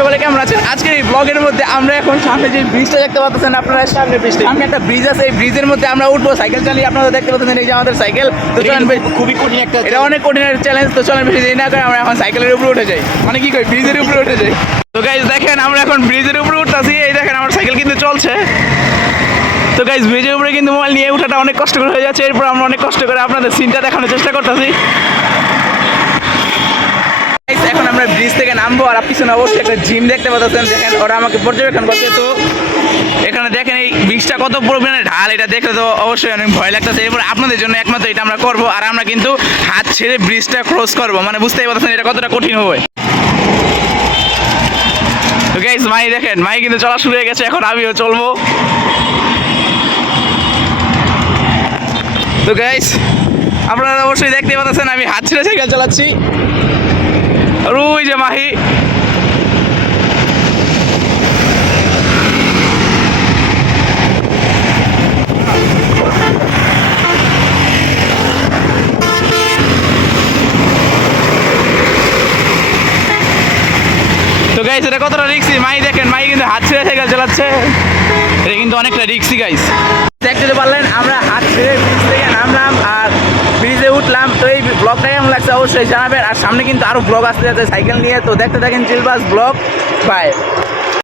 সকলে কেমন আছেন? আজকের এই ব্লগের মধ্যে আমরা এখন সামনে যে ব্রিজটা দেখতে পাচ্ছেন আপনারা, সামনে ব্রিজটা, সামনে একটা ব্রিজ আছে, এই ব্রিজের মধ্যে আমরা উঠবো সাইকেল চালিয়ে। আপনারা দেখতে পাচ্ছেন এই যে আমাদের সাইকেল। তো চলেন, খুবই কঠিন একটা, এটা অনেক কঠিন চ্যালেঞ্জ। তো চলেন বেশি দেরি না করে আমরা এখন সাইকেলের উপরে উঠে যাই, মানে কি কই ব্রিজের উপরে উঠে যাই। তো গাইজ দেখেন আমরা এখন ব্রিজের উপরে উঠতেছি। এই দেখেন আমার সাইকেল কিন্তু চলছে। তো গাইজ ব্রিজের উপরে কিন্তু মোবাইল নিয়ে ওঠাটা অনেক কষ্টকর হয়ে যাচ্ছে। এরপর আমরা অনেক কষ্ট করে আপনাদের সিনটা দেখানোর চেষ্টা করতেছি। এখন আমরা ব্রিজ থেকে নামবো, আর পিছনে অবশ্যই একটা জিম দেখতে পাচ্ছেন। দেখেন ওরা আমাকে পর্যবেক্ষণ করছে। তো এখানে দেখেন এই ব্রিজটা কত পরিমাণে ঢাল, এটা দেখলে তো অবশ্যই অনেক ভয় লাগতেছে। এরপর আপনাদের জন্য একমাত্র এটা আমরা করবো, আর আমরা কিন্তু হাত ছেড়ে ব্রিজটা ক্রস করবো, মানে বুঝতেই পারছেন এটা কতটা কঠিন হবে। তো গাইস মাই দেখেন, মাই কিন্তু চলা শুরু হয়ে গেছে, এখন আমিও চলবো। তো গাইস আপনারা অবশ্যই দেখতে পাচ্ছেন আমি হাত ছেড়ে সাইকেল চালাচ্ছি। আর ওই যে মাহি, তো গাইস এটা কতটা রিক্সি মাই দেখেন, মাই কিন্তু হাত ছেড়ে সাইকেল চালাচ্ছে। এটা কিন্তু অনেকটা রিক্সি গাইস। দেখতে পারলেন আমরা হাত ছেড়ে ব্রিজ থেকে নামলাম আর ব্রিজে উঠলাম। তো এই ব্লগটা কেমন লাগছে অবশ্যই জানাবেন। আর সামনে কিন্তু আরো ব্লগ আসতে যাচ্ছে সাইকেল নিয়ে। তো দেখতে থাকেন চিলবাস ব্লগ। বাই।